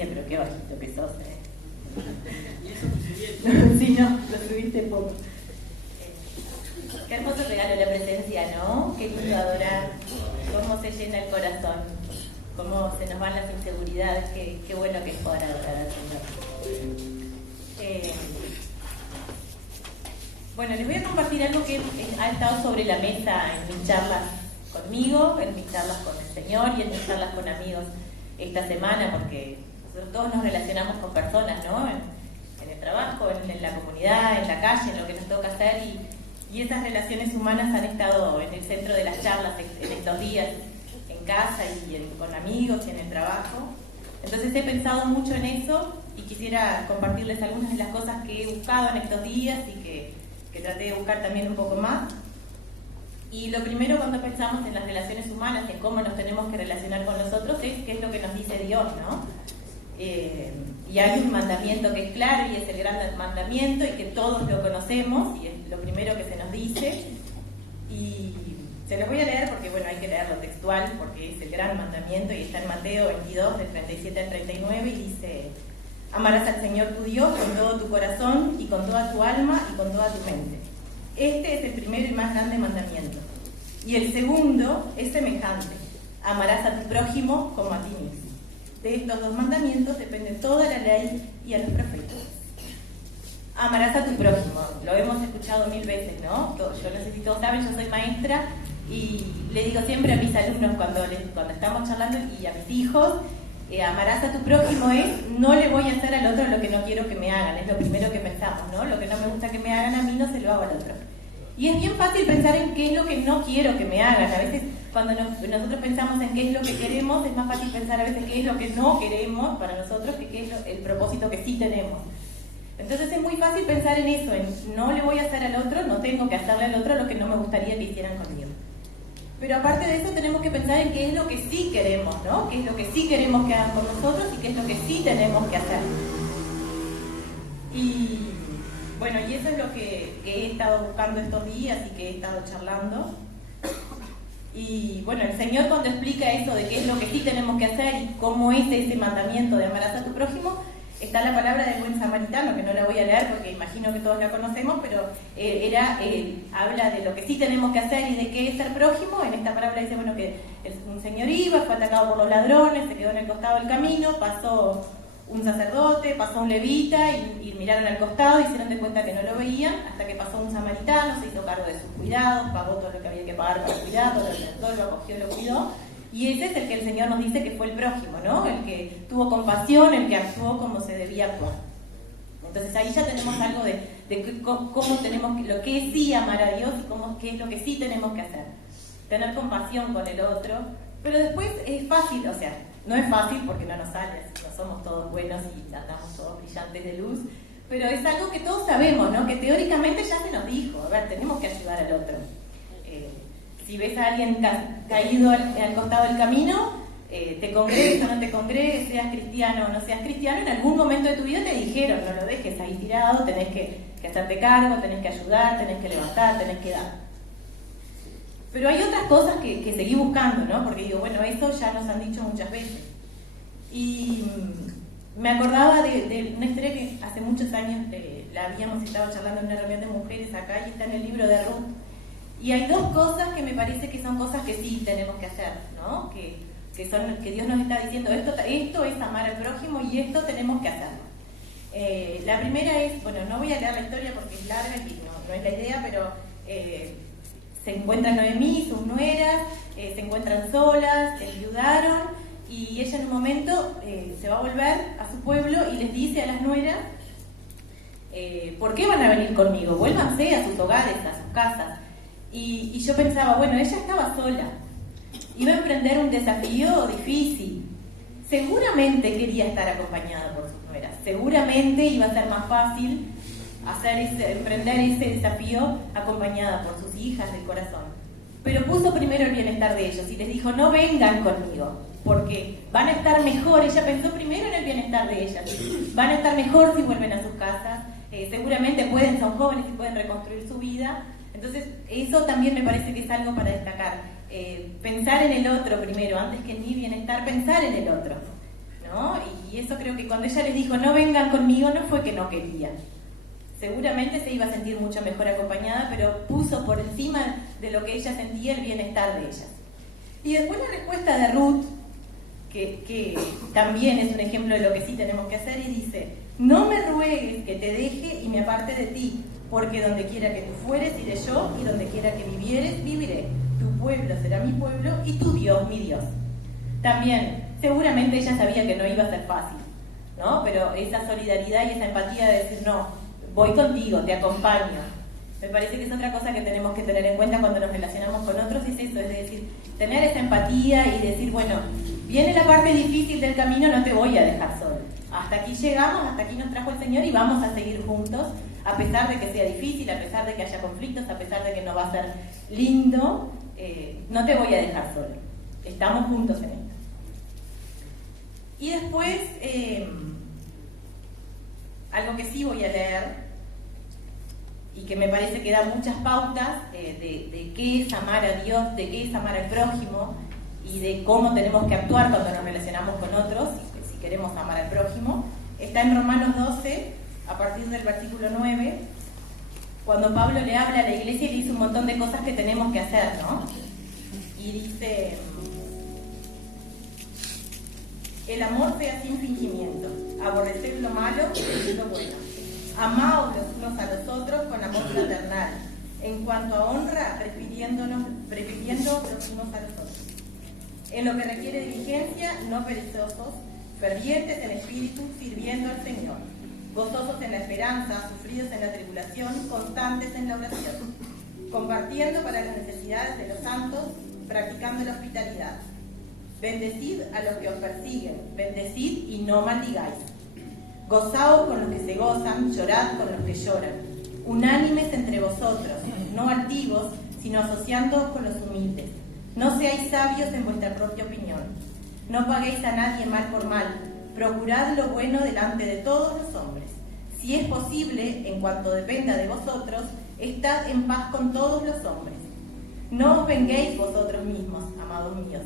decía, pero qué bajito que sos, Y eso te subí. Sí, no, lo subiste poco. Qué hermoso regalo la presencia, ¿no? Qué lindo adorar, cómo se llena el corazón, cómo se nos van las inseguridades, qué bueno que es poder adorar al Señor. Bueno, les voy a compartir algo que ha estado sobre la mesa en mis charlas conmigo, en mis charlas con el Señor y en mis charlas con amigos esta semana, porque nosotros todos nos relacionamos con personas, ¿no? En el trabajo, en la comunidad, en la calle, en lo que nos toca hacer, y esas relaciones humanas han estado en el centro de las charlas en estos días, en casa y con amigos y en el trabajo. Entonces he pensado mucho en eso y quisiera compartirles algunas de las cosas que he buscado en estos días y que traté de buscar también un poco más. Y lo primero cuando pensamos en las relaciones humanas y en cómo nos tenemos que relacionar con los otros es qué es lo que nos dice Dios, ¿no? Y hay un mandamiento que es claro y es el gran mandamiento y que todos lo conocemos y es lo primero que se nos dice. Y se los voy a leer porque, bueno, hay que leerlo textual porque es el gran mandamiento y está en Mateo 22, del 37 al 39 y dice: amarás al Señor tu Dios con todo tu corazón y con toda tu alma y con toda tu mente. Este es el primero y más grande mandamiento. Y el segundo es semejante: amarás a tu prójimo como a ti mismo. De estos dos mandamientos depende toda la ley y a los profetas. Amarás a tu prójimo, lo hemos escuchado 1000 veces, ¿no? Yo no sé si todos saben, yo soy maestra y le digo siempre a mis alumnos cuando estamos charlando y a mis hijos, amarás a tu prójimo es, no le voy a hacer al otro lo que no quiero que me hagan, es lo primero que pensamos, ¿no? Lo que no me gusta que me hagan a mí no se lo hago al otro. Y es bien fácil pensar en qué es lo que no quiero que me hagan. A veces cuando nosotros pensamos en qué es lo que queremos, es más fácil pensar a veces qué es lo que no queremos para nosotros que qué es el propósito que sí tenemos. Entonces es muy fácil pensar en eso, en no le voy a hacer al otro, no tengo que hacerle al otro lo que no me gustaría que hicieran conmigo. Pero aparte de eso tenemos que pensar en qué es lo que sí queremos, ¿no? Qué es lo que sí queremos que hagan con nosotros y qué es lo que sí tenemos que hacer. Y bueno, y eso es lo que he estado buscando estos días y que he estado charlando. Y bueno, el Señor cuando explica eso de qué es lo que sí tenemos que hacer y cómo es ese mandamiento de amarás a tu prójimo, está la palabra del buen samaritano, que no la voy a leer porque imagino que todos la conocemos, pero habla de lo que sí tenemos que hacer y de qué es ser prójimo. En esta palabra dice, bueno, que un señor iba, fue atacado por los ladrones, se quedó en el costado del camino, pasó un sacerdote, pasó un levita y miraron al costado y se dieron de cuenta que no lo veían, hasta que pasó un samaritano, se hizo cargo de sus cuidados, pagó todo lo que había que pagar para cuidar, todo lo acogió, lo cuidó. Y ese es el que el Señor nos dice que fue el prójimo, ¿no? El que tuvo compasión, el que actuó como se debía actuar. Entonces ahí ya tenemos algo de cómo tenemos, lo que es sí amar a Dios y qué es lo que sí tenemos que hacer. Tener compasión con el otro, pero después es fácil, o sea, no es fácil porque no nos sale, no somos todos buenos y andamos todos brillantes de luz, pero es algo que todos sabemos, ¿no? Que teóricamente ya se nos dijo, a ver, tenemos que ayudar al otro. Si ves a alguien caído al costado del camino, te congregues o no te congregues, seas cristiano o no seas cristiano, en algún momento de tu vida te dijeron, no lo dejes ahí tirado, tenés que hacerte cargo, tenés que ayudar, tenés que levantar, tenés que dar. Pero hay otras cosas que seguí buscando, ¿no? Porque digo, bueno, esto ya nos han dicho muchas veces. Y me acordaba de una historia que hace muchos años la habíamos estado charlando en una reunión de mujeres acá y está en el libro de Ruth. Y hay dos cosas que me parece que son cosas que sí tenemos que hacer, ¿no? Que Dios nos está diciendo, esto es amar al prójimo y esto tenemos que hacerlo. La primera es, bueno, no voy a leer la historia porque es larga y no es la idea, pero se encuentran Noemí, sus nueras, se encuentran solas, se enviudaron y ella en un momento se va a volver a su pueblo y les dice a las nueras, ¿por qué van a venir conmigo? Vuélvanse a sus hogares, a sus casas. Y yo pensaba, bueno, ella estaba sola, iba a emprender un desafío difícil, seguramente quería estar acompañada por sus nueras, seguramente iba a ser más fácil emprender ese desafío acompañada por sus hijas del corazón, pero puso primero el bienestar de ellos y les dijo, no vengan conmigo, porque van a estar mejor. Ella pensó primero en el bienestar de ellas, van a estar mejor si vuelven a sus casas, seguramente son jóvenes y pueden reconstruir su vida. Entonces, eso también me parece que es algo para destacar. Pensar en el otro primero, antes que en mi bienestar, pensar en el otro, ¿no? Y eso creo que cuando ella les dijo, no vengan conmigo, no fue que no quería. Seguramente se iba a sentir mucho mejor acompañada, pero puso por encima de lo que ella sentía el bienestar de ellas. Y después la respuesta de Ruth, que también es un ejemplo de lo que sí tenemos que hacer, y dice, no me ruegues que te deje y me aparte de ti, porque donde quiera que tú fueres, iré yo, y donde quiera que vivieres, viviré. Tu pueblo será mi pueblo, y tu Dios, mi Dios. También, seguramente ella sabía que no iba a ser fácil, ¿no? Pero esa solidaridad y esa empatía de decir, no, voy contigo, te acompaño. Me parece que es otra cosa que tenemos que tener en cuenta cuando nos relacionamos con otros, es eso, es decir, tener esa empatía y decir, bueno, viene la parte difícil del camino, no te voy a dejar solo. Hasta aquí llegamos, hasta aquí nos trajo el Señor y vamos a seguir juntos, a pesar de que sea difícil, a pesar de que haya conflictos, a pesar de que no va a ser lindo, no te voy a dejar solo. Estamos juntos en esto. Y después, algo que sí voy a leer, y que me parece que da muchas pautas de qué es amar a Dios, de qué es amar al prójimo, y de cómo tenemos que actuar cuando nos relacionamos con otros, si queremos amar al prójimo, está en Romanos 12, a partir del versículo 9, cuando Pablo le habla a la iglesia y le dice un montón de cosas que tenemos que hacer, ¿no? Y dice, el amor sea sin fingimiento, aborrecer lo malo y lo bueno. Amaos los unos a los otros con amor fraternal. En cuanto a honra, prefiriendo los unos a los otros. En lo que requiere diligencia, no perezosos, fervientes en espíritu, sirviendo al Señor. Gozosos en la esperanza, sufridos en la tribulación, constantes en la oración. Compartiendo para las necesidades de los santos, practicando la hospitalidad. Bendecid a los que os persiguen, bendecid y no maldigáis. Gozaos con los que se gozan, llorad con los que lloran. Unánimes entre vosotros, no altivos, sino asociándoos con los humildes. No seáis sabios en vuestra propia opinión. No paguéis a nadie mal por mal. Procurad lo bueno delante de todos los hombres. Si es posible, en cuanto dependa de vosotros, estad en paz con todos los hombres. No os venguéis vosotros mismos, amados míos,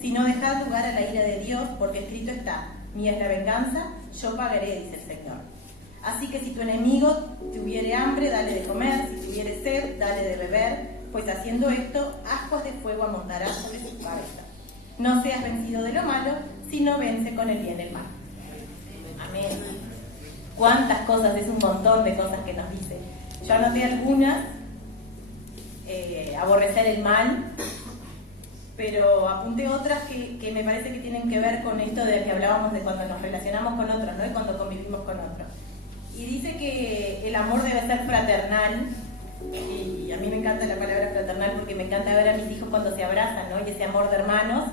sino dejad lugar a la ira de Dios, porque escrito está, mía es la venganza, yo pagaré, dice el Señor. Así que si tu enemigo tuviere hambre, dale de comer, si tuviere sed, dale de beber, pues haciendo esto, ascuas de fuego amontarás sobre su cabeza. No seas vencido de lo malo, sino vence con el bien el mal. Amén. ¿Cuántas cosas? Es un montón de cosas que nos dice. Yo anoté algunas, aborrecer el mal, pero apunté otras que me parece que tienen que ver con esto de que hablábamos de cuando nos relacionamos con otros, ¿no? Y cuando convivimos con otros. Y dice que el amor debe ser fraternal, y a mí me encanta la palabra fraternal porque me encanta ver a mis hijos cuando se abrazan, ¿no? Y ese amor de hermanos,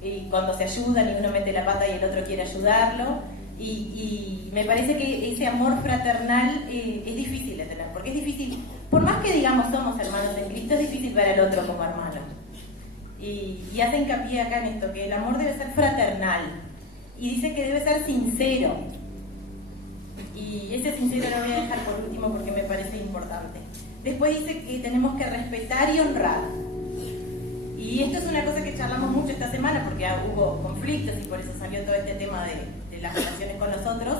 y cuando se ayudan y uno mete la pata y el otro quiere ayudarlo, y me parece que ese amor fraternal es difícil de tener, porque es difícil, por más que digamos somos hermanos en Cristo, es difícil ver al otro como hermano. Y hace hincapié acá en esto, que el amor debe ser fraternal, y dice que debe ser sincero, y ese sincero lo voy a dejar por último porque me parece importante. Después dice que tenemos que respetar y honrar, y esto es una cosa que charlamos mucho esta semana porque hubo conflictos y por eso salió todo este tema de las relaciones con los otros.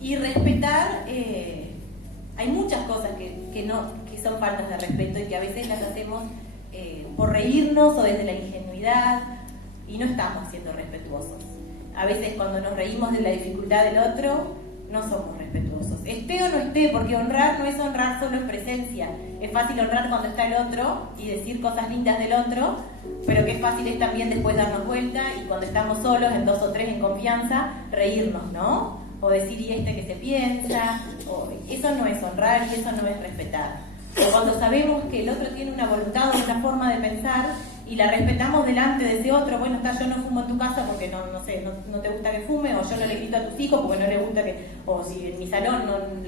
Y respetar, hay muchas cosas que son faltas de respeto y que a veces las hacemos por reírnos o desde la ingenuidad, y no estamos siendo respetuosos. A veces cuando nos reímos de la dificultad del otro, no somos respetuosos. Esté o no esté, porque honrar no es honrar solo en presencia. Es fácil honrar cuando está el otro y decir cosas lindas del otro, pero qué fácil es también después darnos vuelta y cuando estamos solos, en 2 o 3 en confianza, reírnos, ¿no? O decir, ¿y este que se piensa? Eso no es honrar y eso no es respetar. O cuando sabemos que el otro tiene una voluntad o una forma de pensar y la respetamos delante de ese otro, bueno, yo no fumo en tu casa porque no te gusta que fume, o yo no le grito a tus hijos porque no le gusta que, o si en mi salón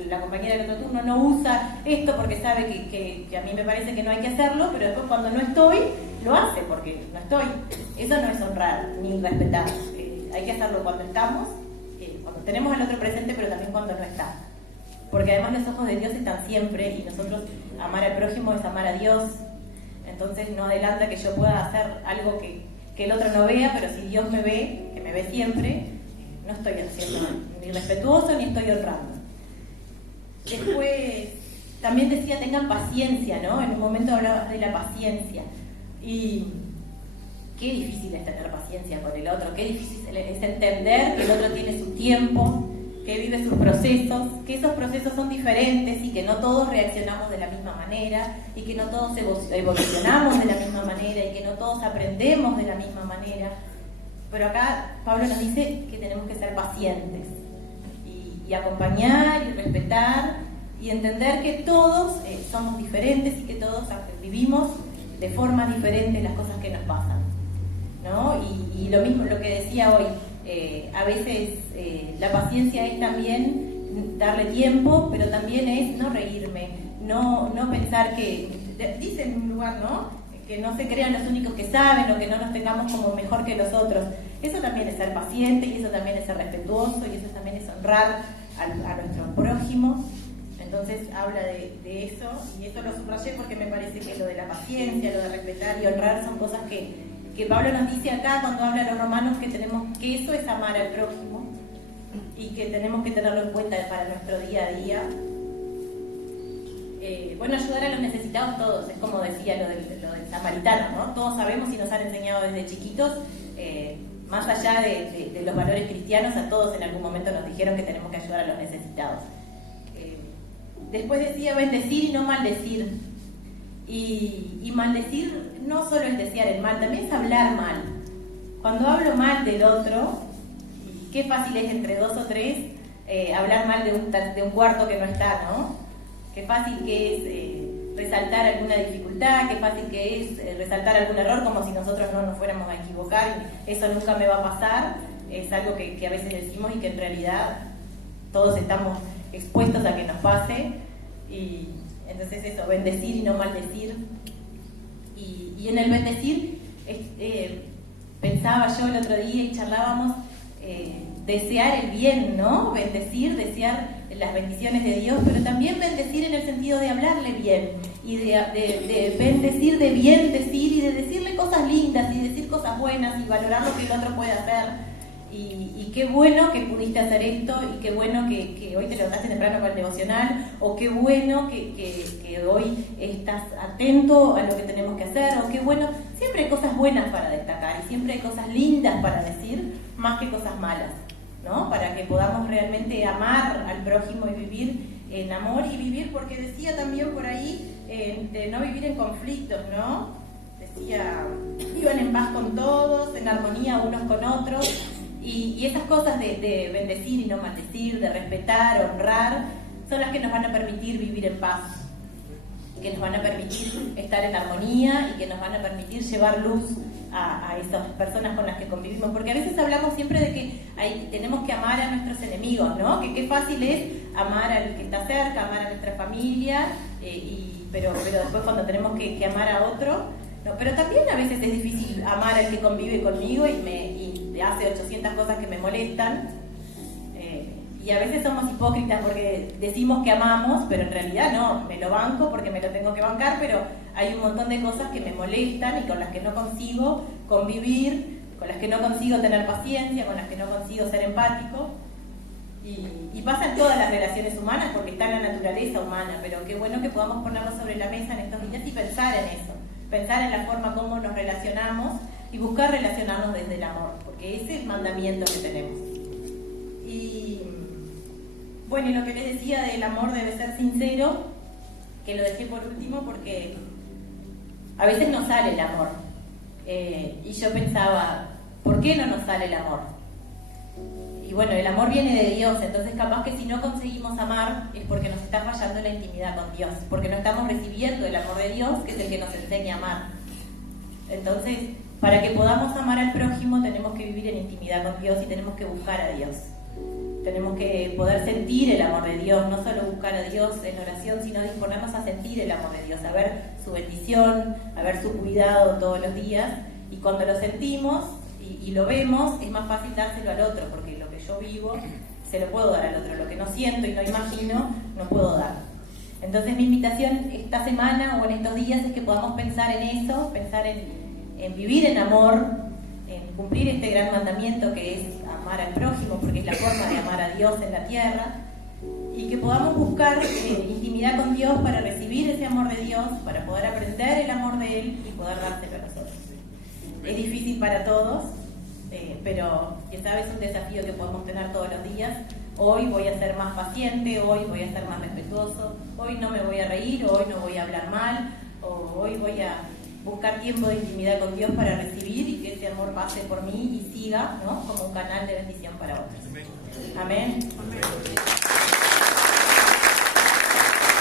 la compañera del otro turno no usa esto porque sabe que a mí me parece que no hay que hacerlo, pero después cuando no estoy, lo hace porque no estoy. Eso no es honrar ni respetar. Hay que hacerlo cuando estamos, cuando tenemos al otro presente, pero también cuando no está. Porque además los ojos de Dios están siempre y nosotros, amar al prójimo es amar a Dios. Entonces no adelanta que yo pueda hacer algo que el otro no vea, pero si Dios me ve, que me ve siempre, no estoy haciendo ni respetuoso ni estoy honrando. Después también decía tengan paciencia, ¿no? En un momento hablaba de la paciencia. Y qué difícil es tener paciencia con el otro, qué difícil es entender que el otro tiene su tiempo, que vive sus procesos, que esos procesos son diferentes y que no todos reaccionamos de la misma manera y que no todos evolucionamos de la misma manera y que no todos aprendemos de la misma manera. Pero acá Pablo nos dice que tenemos que ser pacientes y acompañar y respetar y entender que todos somos diferentes y que todos vivimos de formas diferentes las cosas que nos pasan, ¿no? Y lo mismo, lo que decía hoy, a veces la paciencia es también darle tiempo, pero también es no reírme, no pensar que, dice en un lugar, ¿no? Que no se crean los únicos que saben o que no nos tengamos como mejor que los otros. Eso también es ser paciente y eso también es ser respetuoso y eso también es honrar a nuestro prójimo. Entonces habla de eso y eso lo subrayé porque me parece que lo de la paciencia, lo de respetar y honrar son cosas que Pablo nos dice acá cuando habla a los romanos que eso es amar al prójimo y que tenemos que tenerlo en cuenta para nuestro día a día. Bueno, ayudar a los necesitados todos, es como decía lo del samaritano, ¿no? Todos sabemos y nos han enseñado desde chiquitos, más allá de los valores cristianos, a todos en algún momento nos dijeron que tenemos que ayudar a los necesitados. Después decía bendecir y no maldecir. Y maldecir no solo es desear el mal, también es hablar mal. Cuando hablo mal del otro, qué fácil es entre dos o tres hablar mal de un cuarto que no está, ¿no? Qué fácil que es resaltar alguna dificultad, qué fácil que es resaltar algún error como si nosotros no nos fuéramos a equivocar, y eso nunca me va a pasar. Es algo que a veces decimos y que en realidad todos estamos expuestos a que nos pase. Y entonces eso, bendecir y no maldecir. Y en el bendecir pensaba yo el otro día y charlábamos, desear el bien, ¿no? Bendecir, desear las bendiciones de Dios, pero también bendecir en el sentido de hablarle bien y de bendecir, de bien decir y de decirle cosas lindas y decir cosas buenas y valorar lo que el otro puede hacer. Y qué bueno que pudiste hacer esto y qué bueno que hoy te levantaste temprano para el devocional, o qué bueno que hoy estás atento a lo que tenemos que hacer, o qué bueno, siempre hay cosas buenas para destacar y siempre hay cosas lindas para decir, más que cosas malas, ¿no? Para que podamos realmente amar al prójimo y vivir en amor y vivir, porque decía también por ahí, de no vivir en conflictos, ¿no? Decía, vivan en paz con todos, en armonía unos con otros. Y esas cosas de bendecir y no maldecir, de respetar, honrar, son las que nos van a permitir vivir en paz, que nos van a permitir estar en armonía y que nos van a permitir llevar luz a esas personas con las que convivimos. Porque a veces hablamos siempre de que tenemos que amar a nuestros enemigos, ¿no? Que qué fácil es amar al que está cerca, amar a nuestra familia, pero después cuando tenemos que amar a otro... No, pero también a veces es difícil amar al que convive conmigo y hace 800 cosas que me molestan, y a veces somos hipócritas porque decimos que amamos, pero en realidad no, me lo banco porque me lo tengo que bancar, pero hay un montón de cosas que me molestan y con las que no consigo convivir, con las que no consigo tener paciencia, con las que no consigo ser empático, y pasa en todas las relaciones humanas porque está en la naturaleza humana, pero qué bueno que podamos ponerlo sobre la mesa en estos días y pensar en eso. Pensar en la forma como nos relacionamos y buscar relacionarnos desde el amor, porque ese es el mandamiento que tenemos. Y bueno, y lo que les decía del amor debe ser sincero, que lo dejé por último porque a veces no sale el amor. Y yo pensaba, ¿por qué no nos sale el amor? Y bueno, el amor viene de Dios, entonces capaz que si no conseguimos amar es porque nos está fallando la intimidad con Dios, porque no estamos recibiendo el amor de Dios, que es el que nos enseña a amar. Entonces, para que podamos amar al prójimo tenemos que vivir en intimidad con Dios y tenemos que buscar a Dios. Tenemos que poder sentir el amor de Dios, no solo buscar a Dios en oración, sino disponernos a sentir el amor de Dios, a ver su bendición, a ver su cuidado todos los días. Y cuando lo sentimos y lo vemos, es más fácil dárselo al otro, porque lo que yo vivo se lo puedo dar al otro, lo que no siento y no imagino no puedo dar. Entonces mi invitación esta semana o en estos días es que podamos pensar en eso, pensar en vivir en amor, en cumplir este gran mandamiento que es amar amar al prójimo, porque es la forma de amar a Dios en la tierra, y que podamos buscar intimidad con Dios para recibir ese amor de Dios, para poder aprender el amor de Él y poder dárselo a nosotros. Es difícil para todos, pero ya sabes, es un desafío que podemos tener todos los días. Hoy voy a ser más paciente, hoy voy a ser más respetuoso, hoy no me voy a reír, hoy no voy a hablar mal, o hoy voy a buscar tiempo de intimidad con Dios para recibir y que ese amor pase por mí y siga, ¿no?, como un canal de bendición para otros. Amén. Amén.